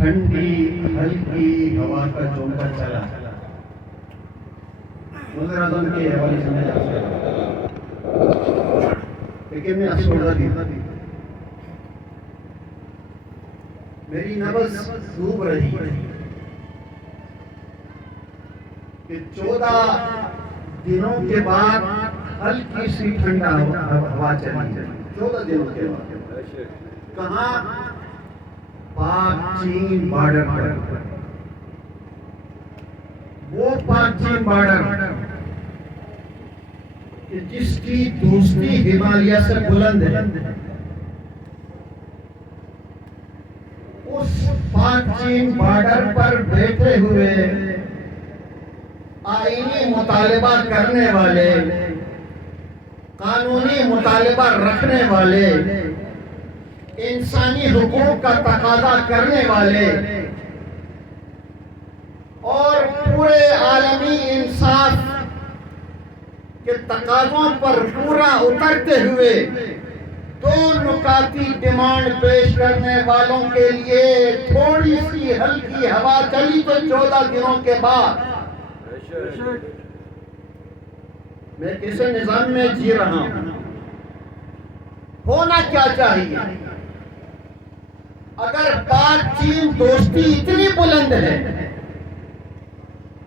ٹھنڈی ہلکی ہوا کا جھونکا چلا. وزیر اعظم کے حوالے سے میں آپ سے لیکن میں افسردہ تھی. میری نبض ڈوب رہی کہ 14 دنوں کے بعد ہلکی سی ٹھنڈا ہوا چلی. 14 دنوں کے بعد کہاں؟ پاک چین بارڈر پر. وہ پاک چین بارڈر جس کی دوستی ہمالیہ سے بلند ہے، اس پاک چین بارڈر پر بیٹھے ہوئے آئینی مطالبہ کرنے والے، قانونی مطالبہ رکھنے والے، انسانی حقوق کا تقاضا کرنے والے اور پورے عالمی انصاف کے تقاضوں پر پورا اترتے ہوئے 2 نکاتی ڈیمانڈ پیش کرنے والوں کے لیے تھوڑی سی ہلکی ہوا چلی تو 14 دنوں کے بعد. میں کیسے نظام میں جی رہا ہوں؟ ہونا کیا چاہیے؟ اگر پاک چین دوستی اتنی بلند ہے،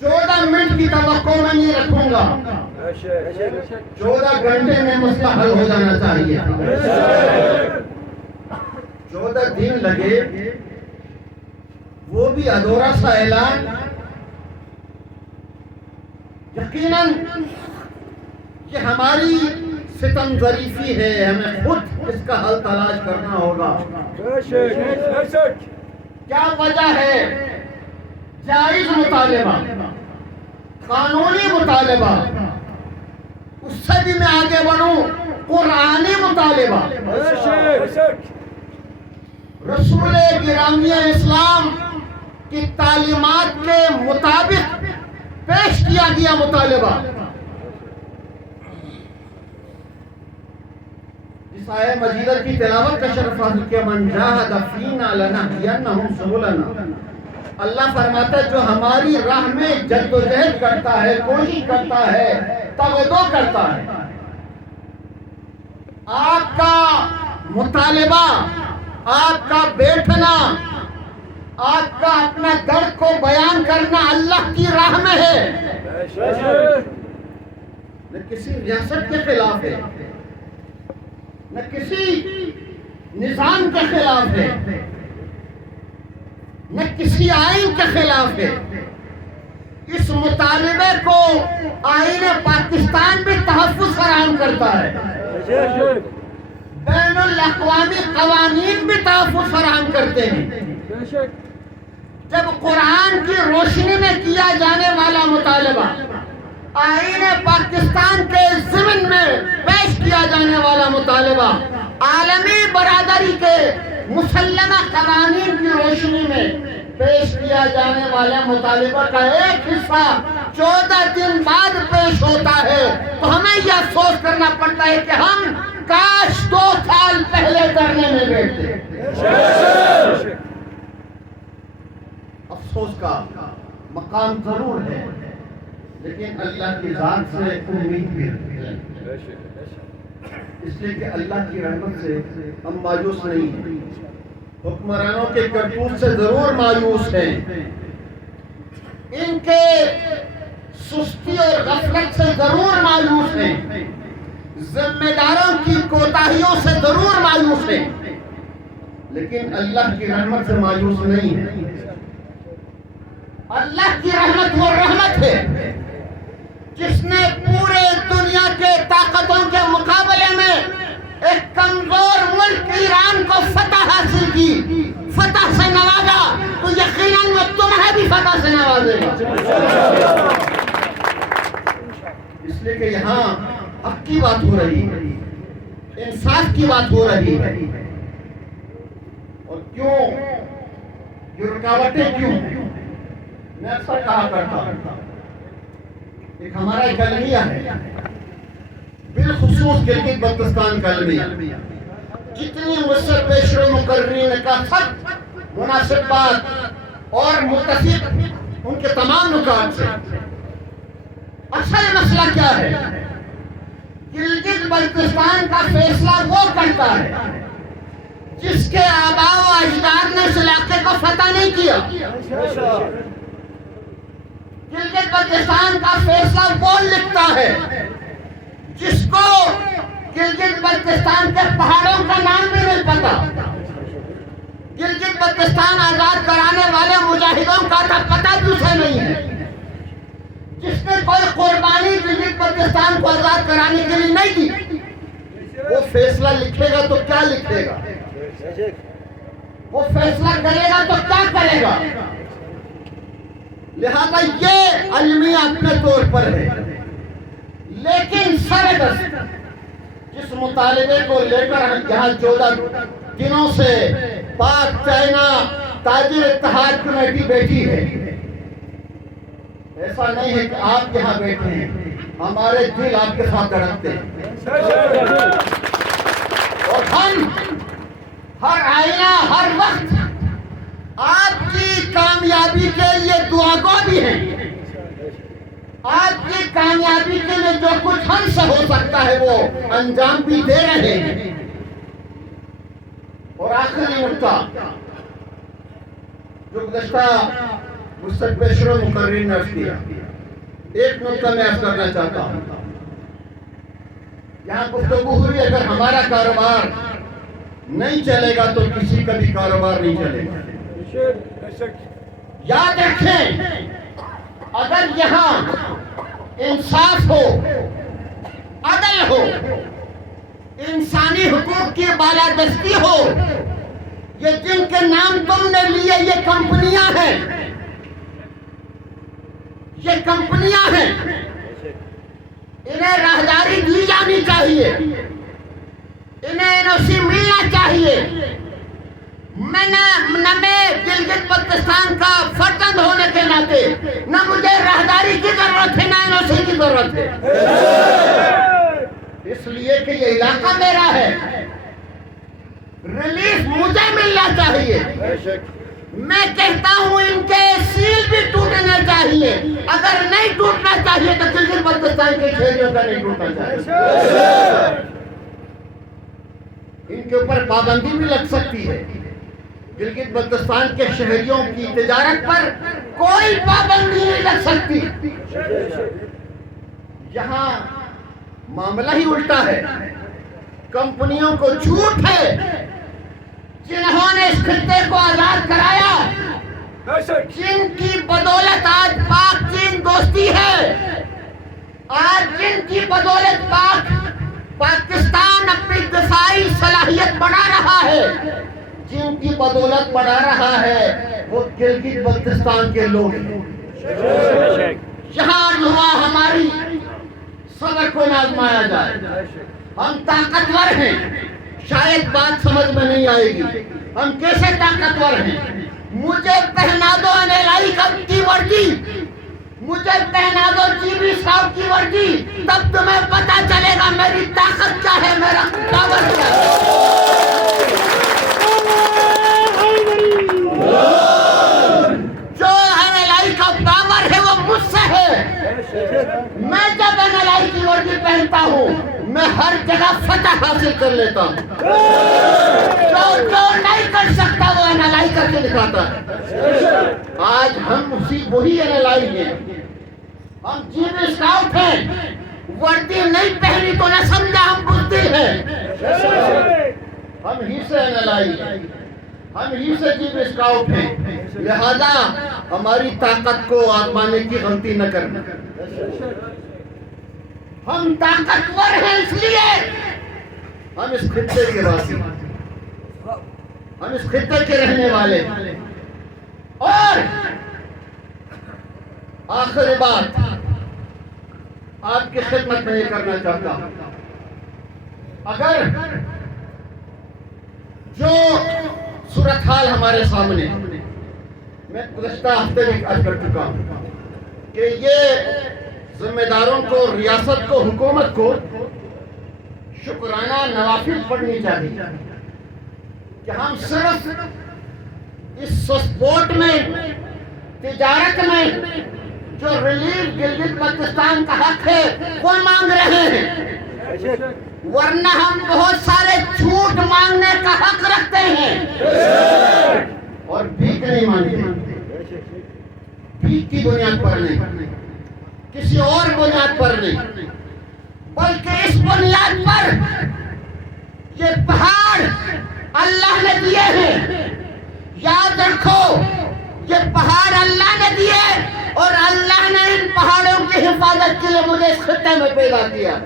14 منٹ کی توقع میں نہیں رکھوں گا، 14 گھنٹے میں مسئلہ حل ہو جانا چاہیے. 14 دن لگے، وہ بھی ادھورا سا اعلان. یقیناً یہ ہماری ستم ظریفی ہے، ہمیں خود اس کا حل تلاش کرنا ہوگا. کیا وجہ ہے؟ جائز مطالبہ، قانونی مطالبہ، اس سے بھی میں آگے بڑھوں، قرآنی مطالبہ. رسول گرامی اسلام کی تعلیمات کے مطابق پیش کیا گیا مطالبہ. اس آیہ مجیدہ کی تلاوت کا شرف حاصل کیا. من جاہد فینا لنہدینہم سبلنا. اللہ فرماتا ہے جو ہماری راہ میں جد و جہد کرتا ہے، کوشش کرتا ہے، تودو کرتا ہے. آپ کا مطالبہ، آپ کا بیٹھنا، آپ کا اپنا درد کو بیان کرنا اللہ کی راہ میں ہے، نہ کسی ریاست کے خلاف ہے، نہ کسی نظام کے خلاف ہے، نہ کسی آئین کے خلاف ہے. اس مطالبے کو آئین پاکستان بھی تحفظ فراہم کرتا ہے، بین الاقوامی قوانین بھی تحفظ فراہم کرتے ہیں. جب قرآن کی روشنی میں کیا جانے والا مطالبہ، آئین پاکستان کے ضمن میں پیش کیا جانے والا مطالبہ، عالمی برادری کے مسلمہ قوانین کی روشنی میں پیش کیا جانے والے مطالبہ کا ایک حصہ 14 دن بعد پیش ہوتا ہے، تو ہمیں یہ افسوس کرنا پڑتا ہے کہ ہم کاش 2 سال پہلے دھرنے میں بیٹھتے. افسوس کا مقام ضرور ہے، لیکن اللہ کی ذات سے امید بھی ہے، اس لیے کہ اللہ کی رحمت سے ہم مایوس نہیں ہیں. حکمرانوں کے کرتوت سے ضرور مایوس ہیں، ان کے سستی اور غفلت سے ضرور مایوس ہیں، ذمہ داروں کی کوتاہیوں سے ضرور مایوس ہیں، لیکن اللہ کی رحمت سے مایوس نہیں ہے. اللہ کی رحمت وہ رحمت ہے جس نے پورے دنیا کے طاقتوں کے مقابلے میں ایک کمزور ملک ایران کو فتح حاصل کی، فتح سے نوازا، تو یقیناً وہ تمہیں بھی فتح سے نوازے گا. اس لیے کہ یہاں حق کی بات ہو رہی ہے، انصاف کی بات ہو رہی ہے. اور کیوں یہ رکاوٹیں کیوں؟ میں اکثر کہا کرتا ہوں، ایک ہمارا ایک المیہ ہے، بالخصوص گلگت بلتستان کا المیہ، جتنی مجھ سے پیشرو مقررین کا سب مناسب بات اور متفق ان کے تمام نکات سے اصل مسئلہ کیا ہے؟ گلگت بلتستان کا فیصلہ وہ کرتا ہے جس کے آباء و اجداد نے اس علاقے کو فتح نہیں کیا۔ گلگت بلتستان کا فیصلہ وہ لکھتا ہے جس کو گلگت بلتستان کے پہاڑوں کا نام بھی نہیں پتا، گلگت بلتستان آزاد کرانے والے مجاہدوں کا تھا پتہ بھی اسے نہیں ہے، جس نے کوئی قربانی گلگت بلتستان کو آزاد کرانے کے لیے نہیں دی، وہ فیصلہ لکھے گا تو کیا لکھے گا؟ وہ فیصلہ کرے گا تو کیا کرے گا؟ لہذا یہ علمیہ اپنے طور پر ہے، لیکن سردست جس مطالبے کو لے کر ہم یہاں 14 دنوں سے پاک چائنا تاجر اتحاد کمیٹی بیٹھی ہے، ایسا نہیں ہے کہ آپ یہاں بیٹھے ہیں، ہمارے دل آپ کے ساتھ دھڑکتے ہیں اور ہم ہر آئینہ ہر وقت آپ کی کامیابی کے لیے دعا گو بھی ہیں، آپ کی کامیابی کے لیے جو کچھ ہم سے ہو سکتا ہے وہ انجام بھی دے رہے ہیں۔ اور آخری نکتہ جو گزشتہ مستقبل و مقررین نے عرض کیا، ایک نکتہ میں عرض کرنا چاہتا ہوں۔ یہاں گفتگو ہوئی اگر ہمارا کاروبار نہیں چلے گا تو کسی کا بھی کاروبار نہیں چلے گا۔ یاد رکھیں اگر یہاں انصاف ہو، عدل ہو، انسانی حقوق کی بالادستی ہو، یہ جن کے نام تم نے لیے یہ کمپنیاں ہیں، یہ کمپنیاں ہیں، انہیں راہداری دی جانی چاہیے، انہیں NOC ملنا چاہیے۔ میں گلگت بلتستان کا فرزند ہونے کے ناطے نہ مجھے راہداری کی ضرورت ہے نہ NOC کی ضرورت ہے، اس لیے کہ یہ علاقہ میرا ہے، ریلیف مجھے ملنا چاہیے۔ میں کہتا ہوں ان کے سیل بھی ٹوٹنے چاہیے، اگر نہیں ٹوٹنا چاہیے تو گلگت بلتستان کے شہریوں کا نہیں ٹوٹنا چاہیے۔ ان کے اوپر پابندی بھی لگ سکتی ہے، گلگت بلتستان کے شہریوں کی تجارت پر کوئی پابندی نہیں لگ سکتی۔ یہاں معاملہ ہی الٹا ہے، کمپنیوں کو جھوٹ ہے جنہوں نے اس خطے کو آزاد کرایا، جن کی بدولت آج پاک چین دوستی ہے، آج جن کی بدولت پاکستان اپنی دفاعی صلاحیت بڑھا رہا ہے، جن کی بدولت بڑھا رہا ہے وہ گلگت بلتستان کے لوگ ہیں۔ یہاں ہوا ہماری صبر کو آزمایا جائے، ہم طاقتور ہیں، شاید بات سمجھ میں نہیں آئے گی، ہم کیسے طاقتور ہیں؟ مجھے پہنا دو NLI کی وردی، مجھے پہنا دو GB صاحب کی وردی، تب تمہیں پتا چلے گا میری طاقت کیا ہے، میرا پاور کیا ہے۔ جو NLI کا پاور ہے وہ مجھ سے ہے۔ میں جب NLI کی وردی پہنتا ہوں میں ہر جگہ فتح حاصل کر لیتا ہوں، جو نہیں کر سکتا وہ NLI کر کے دکھاتا ہے۔ آج ہم وہی NLI ہیں، ہم GB اسکاؤٹ ہیں، وردی نہیں پہنی تو نہ سمجھا ہم بزدل ہیں، ہم ہی سے NLI ہیں، ہم ہی سے GB اسکاؤٹ ہیں، لہذا ہماری طاقت کو آزمانے کی غلطی نہ کرنا۔ ہم طاقتور ہیں اس لیے ہم اس خطے کے واسی، ہم اس خطے کے رہنے والے۔ اور آخری بات آپ کی خدمت میں یہ کرنا چاہتا ہوں، اگر جو صورتحال ہمارے سامنے، میں گزشتہ ہفتے میں عرض کر چکا ہوں کہ یہ ذمہ داروں کو، ریاست کو، حکومت کو شکرانہ نوافل پڑھنی چاہیے کہ ہم صرف اس سپورٹ میں تجارت میں جو ریلیف گلگت بلتستان کا حق ہے وہ مانگ رہے ہیں، ورنہ ہم بہت سارے جھوٹ مانگنے کا حق رکھتے ہیں اور بھیک نہیں مانگتے، بھیک کی بنیاد پر نہیں، کسی اور بنیاد پر نہیں، بلکہ اس بنیاد پر یہ پہاڑ اللہ نے دیے ہیں، یاد رکھو یہ پہاڑ اللہ نے دیے اور اللہ نے ان پہاڑوں کی حفاظت کے لیے مجھے اس خطے میں پیدا کیا۔